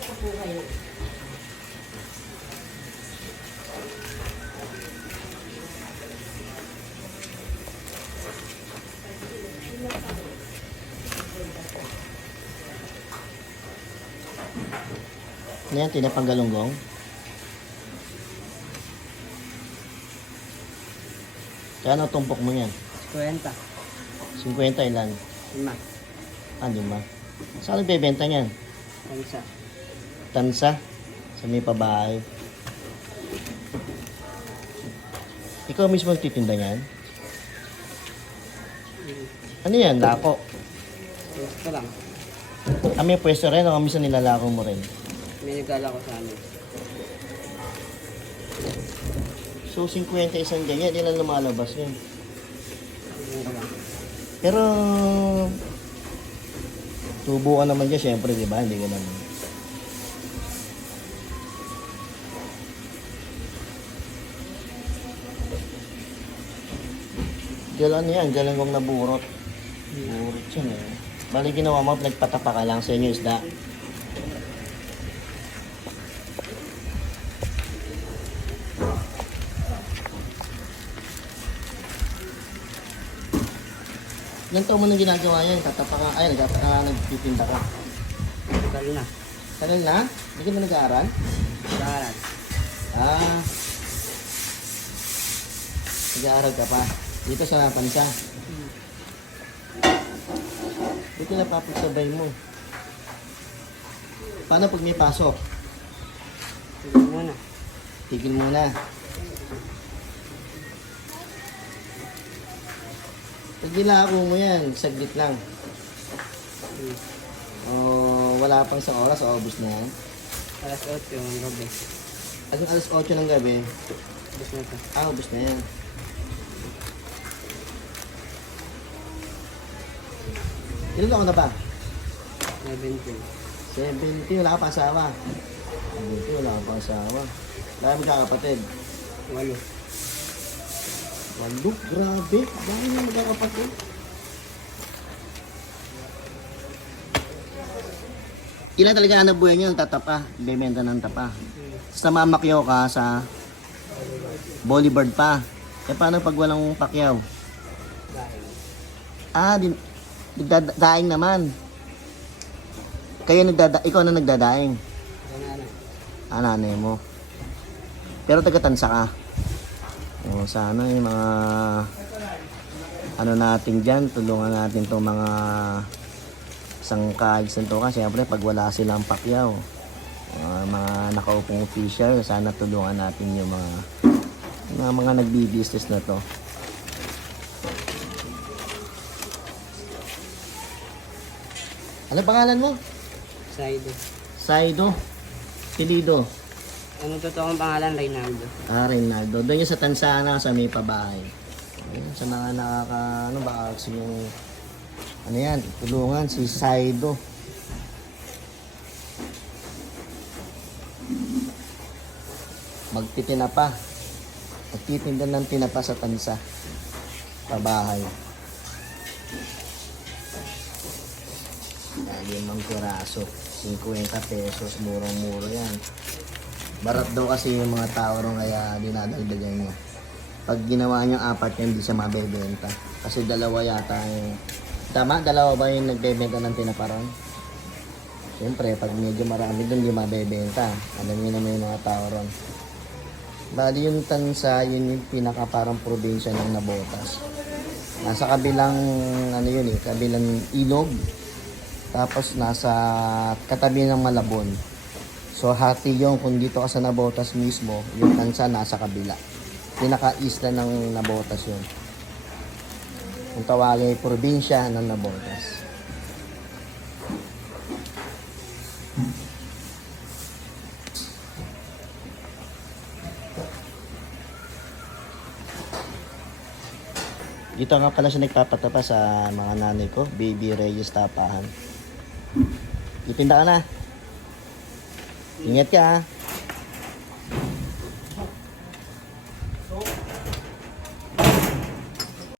pa po kayo. Ano yan, tinapang galunggong? Kaya ano tumpok mo yan? 50. 50 ilan? Lima. Ah, lima. Saan nagbebenta niyan? Kansa. Tansa? Sa may pabahay? Ikaw mismo titinda niyan? Ano yan? Lako? Gusto lang. Ah, may pwesto rin o minsan nilalako mo rin? May nagkala ko sa amin. So, 50 isang ganyan, ilan lumalabas yun? Lang. Pero, tubo ka naman dyan, syempre, di ba? Hindi ka naman. Galan yan, galan kong naburot. Burot yan eh. Bali ginawa mo, nagpatapa ka lang sa inyo isda. Ilan taon mo nang ginagawa yan? Tatapa ka, ay, nagtapa ka, nagtitinda ka. Tagal na. Tagal na? Hindi ka na nag-aaral? Baharat. Ah. Nag-aaral ka pa. Dito sa Pansa. Dito na papagsabay mo. Paano pag may pasok? Tingnan muna. Tigil muna. Pag ginako mo yan, saglit lang. O wala pang sa oras, o ubus na yan. Alas 8 yung gabi. As alas 8 ng gabi, Tapos na ito. ah, ubus na yan. Ilan taon na ba? 17. 70, wala ka pa asawa. 70, wala ka pa asawa. Dahil magkakapatid. Walo. Walo, grabe. Dahil na magkakapatid. Ilan talaga ang buhay niyo tatapa, bebenta ng tapa. Hmm. Sa mamakyaw ka sa Bolivard pa. E paano pag walang pakyaw? Ah, din, nagdadaing naman. Kayo nagdada, ikaw na nagdadaing. Ah, nanay mo. Pero taga-tansa ka. O, sana yung mga ano natin dyan, tulungan natin itong mga sangkaig santo ka. Siyempre, pag wala silang pakyaw, mga, mga nakaupong official, sana tulungan natin yung mga mga, mga nagbi-business na to. Ano pangalan mo? Side. Saido. Pilido. Ano totoong pangalan? Reynaldo. Ah, Reynaldo. Doon yung sa Tansana, sa may pabahay. Ayun, sa mga nakaka, ano ba, kasi yung, ano yan, tulungan, si Saido. Magtitinapa. Magtitinda ng tinapa sa Tansa. Pabahay. Lagi mang piraso. 50 pesos, murang-mura yan. Barat daw kasi yung mga tao ron kaya dinadagdagan niya. Pag ginawa niyo apat hindi siya mabebenta. Kasi dalawa yata yung... Tama, dalawa ba yung nagbebenta ng tinaparan? Siyempre, pag medyo marami doon, hindi mabebenta. Alam niyo naman yung mga tao ron. Bali yung tansa, yun yung pinaka parang probinsya ng Nabotas. Nasa kabilang, ano yun eh, kabilang ilog. Tapos nasa katabi ng Malabon. So hati yung kung dito ka sa Nabotas mismo, yung tansa nasa kabila. Pinaka-isla ng Nabotas yun. Kung tawagin ay probinsya ng Nabotas. Dito nga pala siya nagpapatapa sa mga nanay ko, Baby Reyes Tapahan. Itinda ka na. Ingat ka ha.